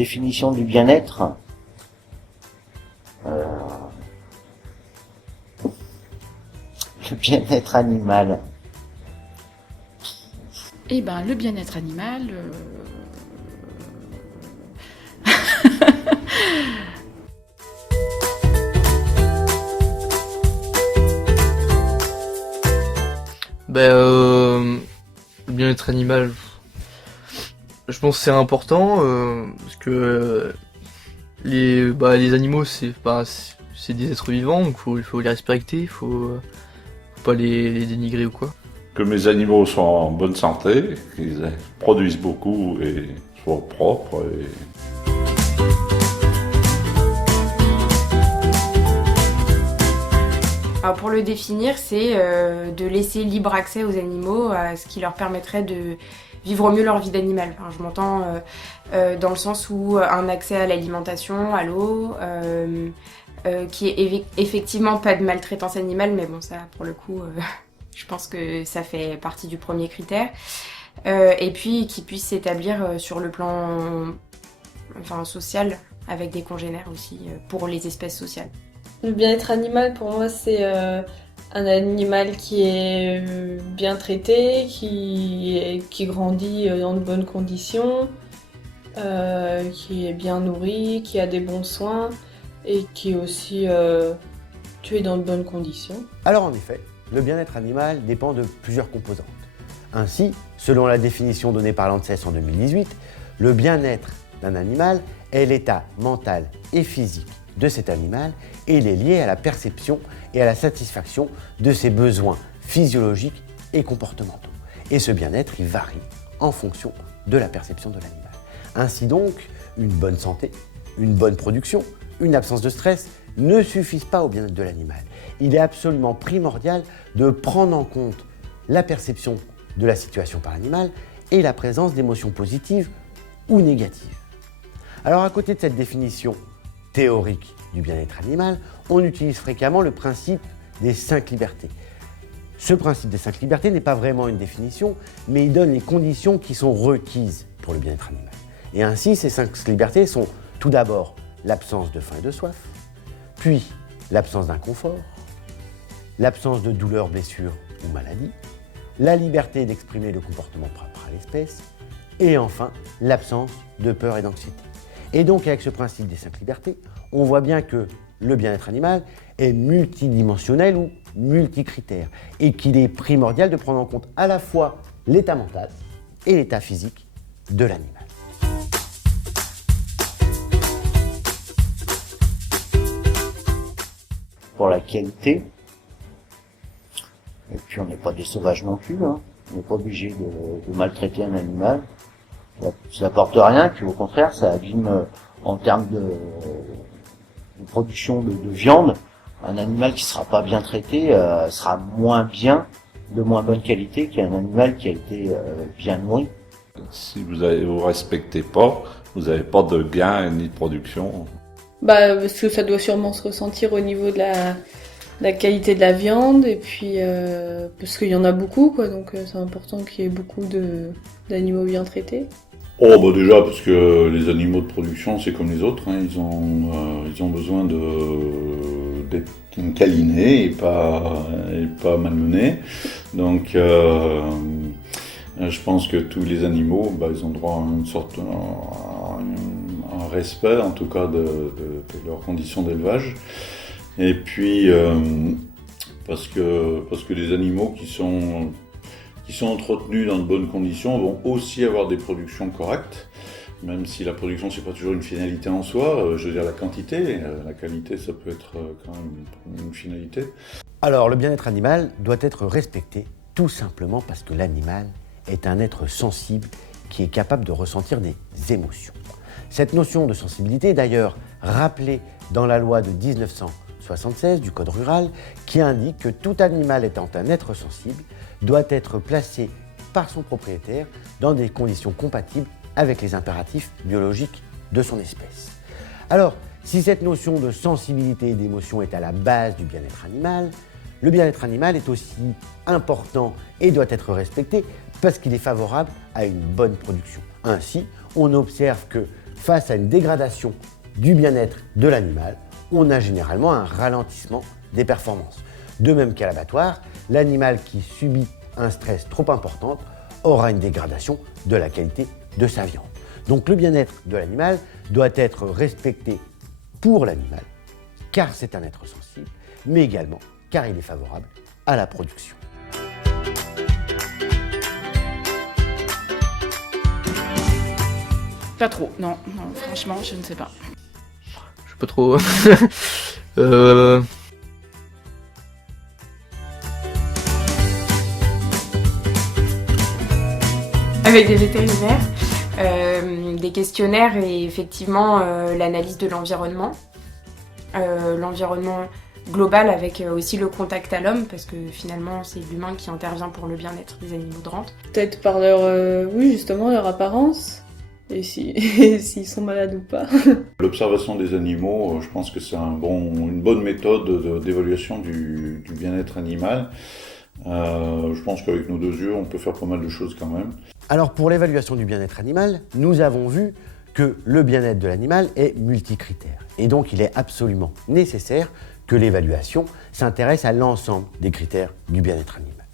définition du bien-être, le bien-être animal. Eh ben, le bien-être animal... Le bien-être animal, je pense que c'est important parce que les animaux c'est des êtres vivants, donc il faut les respecter, faut pas les dénigrer ou quoi. Que mes animaux soient en bonne santé, qu'ils produisent beaucoup et soient propres. Alors pour le définir, c'est de laisser libre accès aux animaux à ce qui leur permettrait de vivre au mieux leur vie d'animal. Enfin, je m'entends dans le sens où un accès à l'alimentation, à l'eau, qui est effectivement pas de maltraitance animale, mais bon ça pour le coup, je pense que ça fait partie du premier critère. Et puis qui puisse s'établir sur le plan social avec des congénères aussi pour les espèces sociales. Le bien-être animal, pour moi, c'est un animal qui est bien traité, qui grandit dans de bonnes conditions, qui est bien nourri, qui a des bons soins et qui est aussi tué dans de bonnes conditions. Alors en effet, le bien-être animal dépend de plusieurs composantes. Ainsi, selon la définition donnée par l'ANSES en 2018, le bien-être d'un animal est l'état mental et physique de cet animal et il est lié à la perception et à la satisfaction de ses besoins physiologiques et comportementaux. Et ce bien-être, il varie en fonction de la perception de l'animal. Ainsi donc, une bonne santé, une bonne production, une absence de stress ne suffisent pas au bien-être de l'animal. Il est absolument primordial de prendre en compte la perception de la situation par l'animal et la présence d'émotions positives ou négatives. Alors à côté de cette définition théorique du bien-être animal, on utilise fréquemment le principe des 5 libertés. Ce principe des 5 libertés n'est pas vraiment une définition, mais il donne les conditions qui sont requises pour le bien-être animal. Et ainsi, ces 5 libertés sont tout d'abord l'absence de faim et de soif, puis l'absence d'inconfort, l'absence de douleur, blessure ou maladie, la liberté d'exprimer le comportement propre à l'espèce, et enfin l'absence de peur et d'anxiété. Et donc avec ce principe des 5 libertés, on voit bien que le bien-être animal est multidimensionnel ou multicritère et qu'il est primordial de prendre en compte à la fois l'état mental et l'état physique de l'animal. Pour la qualité, et puis on n'est pas des sauvages non plus, hein. On n'est pas obligé de maltraiter un animal. Ça n'apporte rien, puis au contraire, ça abîme en termes de production de viande. Un animal qui sera pas bien traité sera moins bien, de moins bonne qualité qu'un animal qui a été bien nourri. Si vous respectez pas, vous n'avez pas de gain ni de production. Parce que ça doit sûrement se ressentir au niveau de la qualité de la viande et puis parce qu'il y en a beaucoup quoi, donc c'est important qu'il y ait beaucoup d'animaux bien traités. Déjà parce que les animaux de production c'est comme les autres, hein, ils ont besoin d'être câlinés et pas malmenés. Donc je pense que tous les animaux, ils ont droit à une sorte un respect en tout cas de leurs conditions d'élevage. Et puis parce que les animaux qui sont entretenus dans de bonnes conditions vont aussi avoir des productions correctes, même si la production c'est pas toujours une finalité en soi, je veux dire la quantité, la qualité ça peut être quand même une finalité. Alors le bien-être animal doit être respecté tout simplement parce que l'animal est un être sensible qui est capable de ressentir des émotions. Cette notion de sensibilité est d'ailleurs rappelée dans la loi de 1976 du Code rural qui indique que tout animal étant un être sensible doit être placé par son propriétaire dans des conditions compatibles avec les impératifs biologiques de son espèce. Alors, si cette notion de sensibilité et d'émotion est à la base du bien-être animal, le bien-être animal est aussi important et doit être respecté parce qu'il est favorable à une bonne production. Ainsi, on observe que face à une dégradation du bien-être de l'animal, on a généralement un ralentissement des performances. De même qu'à l'abattoir, l'animal qui subit un stress trop important aura une dégradation de la qualité de sa viande. Donc le bien-être de l'animal doit être respecté pour l'animal, car c'est un être sensible, mais également car il est favorable à la production. Pas trop, non, non, franchement, je ne sais pas. Je sais pas trop. Avec des vétérinaires, des questionnaires et effectivement l'analyse de l'environnement. L'environnement global avec aussi le contact à l'homme, parce que finalement c'est l'humain qui intervient pour le bien-être des animaux de rente. Peut-être par leur, oui, justement, leur apparence, et s'ils sont malades ou pas. L'observation des animaux, je pense que c'est une bonne méthode d'évaluation du bien-être animal. Je pense qu'avec nos 2 yeux, on peut faire pas mal de choses quand même. Alors pour l'évaluation du bien-être animal, nous avons vu que le bien-être de l'animal est multicritère. Et donc il est absolument nécessaire que l'évaluation s'intéresse à l'ensemble des critères du bien-être animal.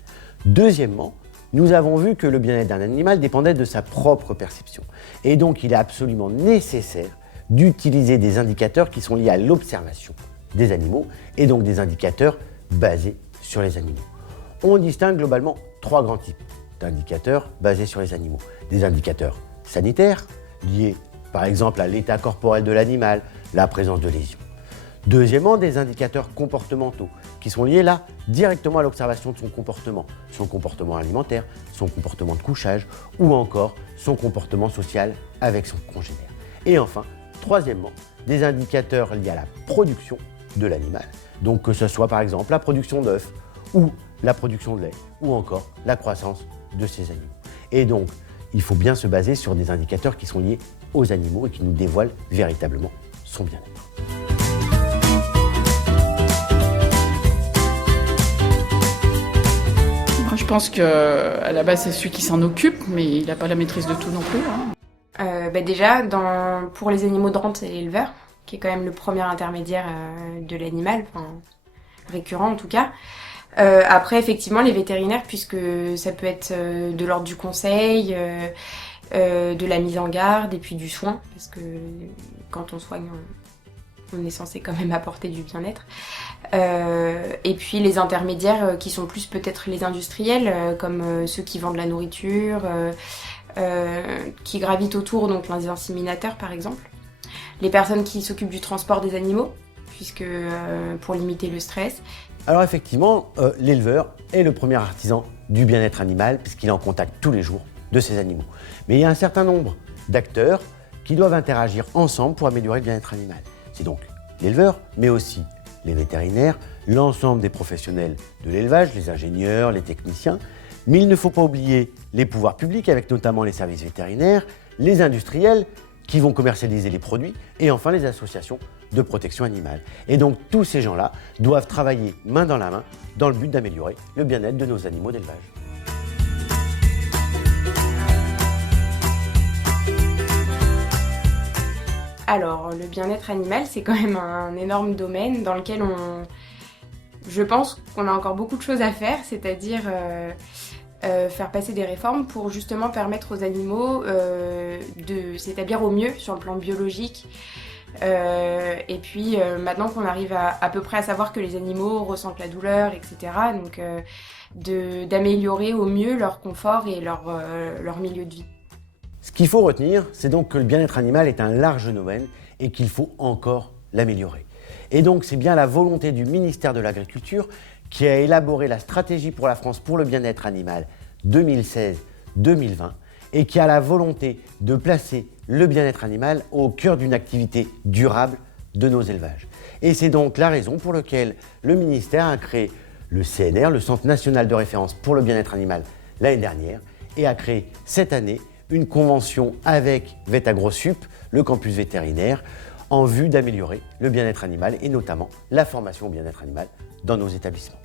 Deuxièmement, nous avons vu que le bien-être d'un animal dépendait de sa propre perception. Et donc il est absolument nécessaire d'utiliser des indicateurs qui sont liés à l'observation des animaux, et donc des indicateurs basés sur les animaux. On distingue globalement 3 grands types d'indicateurs basés sur les animaux. Des indicateurs sanitaires, liés par exemple à l'état corporel de l'animal, la présence de lésions. Deuxièmement, des indicateurs comportementaux, qui sont liés là directement à l'observation de son comportement alimentaire, son comportement de couchage, ou encore son comportement social avec son congénère. Et enfin, troisièmement, des indicateurs liés à la production de l'animal, donc que ce soit par exemple la production d'œufs, ou la production de lait, ou encore la croissance de ces animaux. Et donc, il faut bien se baser sur des indicateurs qui sont liés aux animaux et qui nous dévoilent véritablement son bien-être. Moi, je pense qu'à la base, c'est celui qui s'en occupe, mais il n'a pas la maîtrise de tout non plus. Hein. Déjà, pour les animaux de rente, c'est l'éleveur, qui est quand même le premier intermédiaire de l'animal, enfin, récurrent en tout cas. Après, effectivement, les vétérinaires, puisque ça peut être de l'ordre du conseil, de la mise en garde et puis du soin, parce que quand on soigne, on est censé quand même apporter du bien-être. Et puis les intermédiaires qui sont plus peut-être les industriels, comme ceux qui vendent la nourriture, qui gravitent autour, donc les inséminateurs par exemple. Les personnes qui s'occupent du transport des animaux, puisque pour limiter le stress. Alors effectivement, l'éleveur est le premier artisan du bien-être animal puisqu'il est en contact tous les jours de ces animaux. Mais il y a un certain nombre d'acteurs qui doivent interagir ensemble pour améliorer le bien-être animal. C'est donc l'éleveur, mais aussi les vétérinaires, l'ensemble des professionnels de l'élevage, les ingénieurs, les techniciens. Mais il ne faut pas oublier les pouvoirs publics avec notamment les services vétérinaires, les industriels qui vont commercialiser les produits et enfin les associations de protection animale. Et donc tous ces gens-là doivent travailler main dans la main dans le but d'améliorer le bien-être de nos animaux d'élevage. Alors, le bien-être animal, c'est quand même un énorme domaine dans lequel je pense qu'on a encore beaucoup de choses à faire, c'est-à-dire faire passer des réformes pour justement permettre aux animaux de s'établir au mieux sur le plan biologique. Et puis maintenant qu'on arrive à peu près à savoir que les animaux ressentent la douleur, etc., donc d'améliorer au mieux leur confort et leur milieu de vie. Ce qu'il faut retenir, c'est donc que le bien-être animal est un large domaine et qu'il faut encore l'améliorer. Et donc c'est bien la volonté du ministère de l'Agriculture qui a élaboré la stratégie pour la France pour le bien-être animal 2016-2020 et qui a la volonté de placer le bien-être animal au cœur d'une activité durable de nos élevages. Et c'est donc la raison pour laquelle le ministère a créé le CNR, le Centre national de référence pour le bien-être animal, l'année dernière, et a créé cette année une convention avec VetAgroSup, le campus vétérinaire, en vue d'améliorer le bien-être animal et notamment la formation au bien-être animal dans nos établissements.